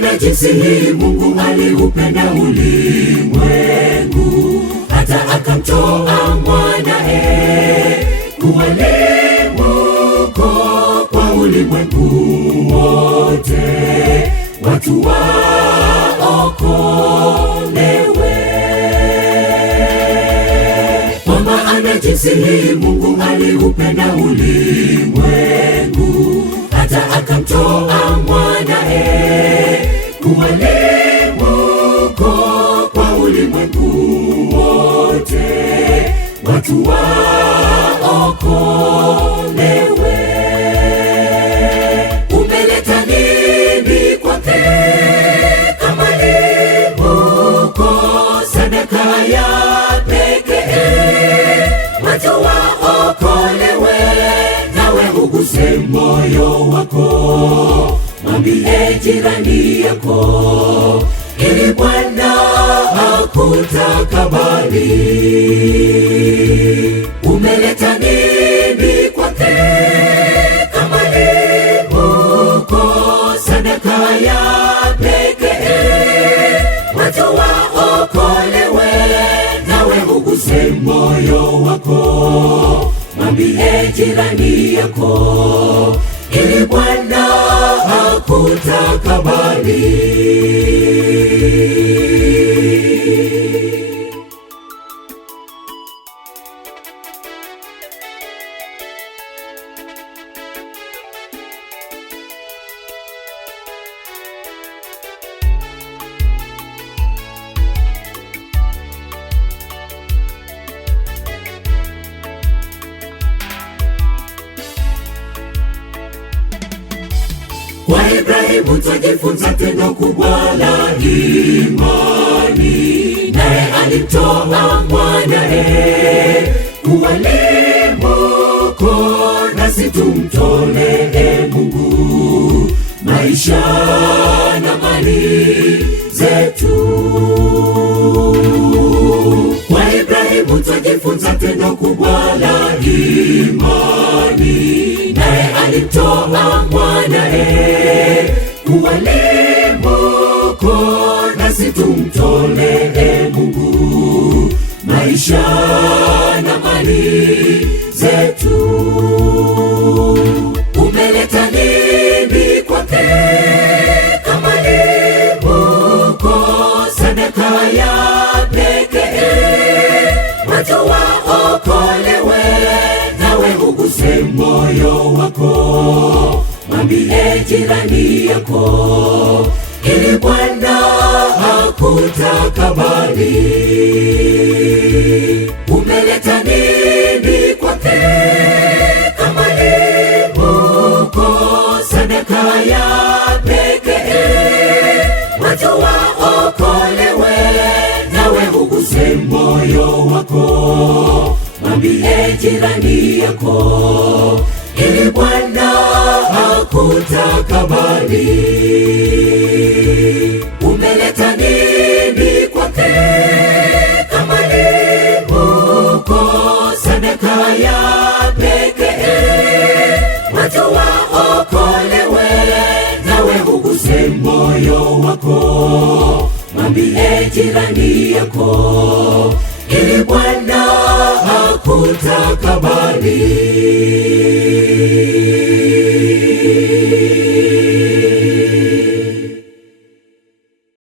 maana jinsi hii Mungu aliupenda ulimwengu, hata akamtoa mwanae kuwa limbuko kwa ulimwengu wote, watu waokolewe. Kwa maana jinsi hii Mungu aliupenda ulimwengu, hata akamtoa mwanae kuwa limbuko kwa ulimwengu wote, watu waokolewe. Umeleta nini kwake kama limbuko, sadaka ya pekee, watu waokolewe. Nawe uguse moyo wako, mwambie jirani yako, ili Bwana akutakabali. Umeleta nini kwake kama limbuko, sadaka ya pekee, watu waokolewe. Nawe uguse moyo wako, mwambie jirani yako, ili Bwana akutakabali. Kwa Ibrahimu twajifunza tendo kubwa la imani, naye alimtoa mwanae kuwa limbuko, nasi tumtolee Mungu maisha na mali zetu. Kwa Ibrahimu twajifunza tendo kubwa la imani, naye alimtoa mwanae kuwa limbuko, nasi tumtolee Mungu maisha na mali zetu. Umeleta nini kwake kama limbuko, sadaka ya pekee, watu waokolewe. Nawe uguse moyo wako, mwambie jirani yako, ili Bwana akutakabali. Umeleta nini kwake kama limbuko, sadaka ya pekee, watu waokolewe. Nawe uguse moyo wako, mwambie jirani yako, ili Bwana akutakabali. Umeleta nini kwake kama limbuko, sadaka ya pekee, watu waokolewe. Nawe uguse moyo wako, mwambie jirani yako, ili Bwana akutakabali.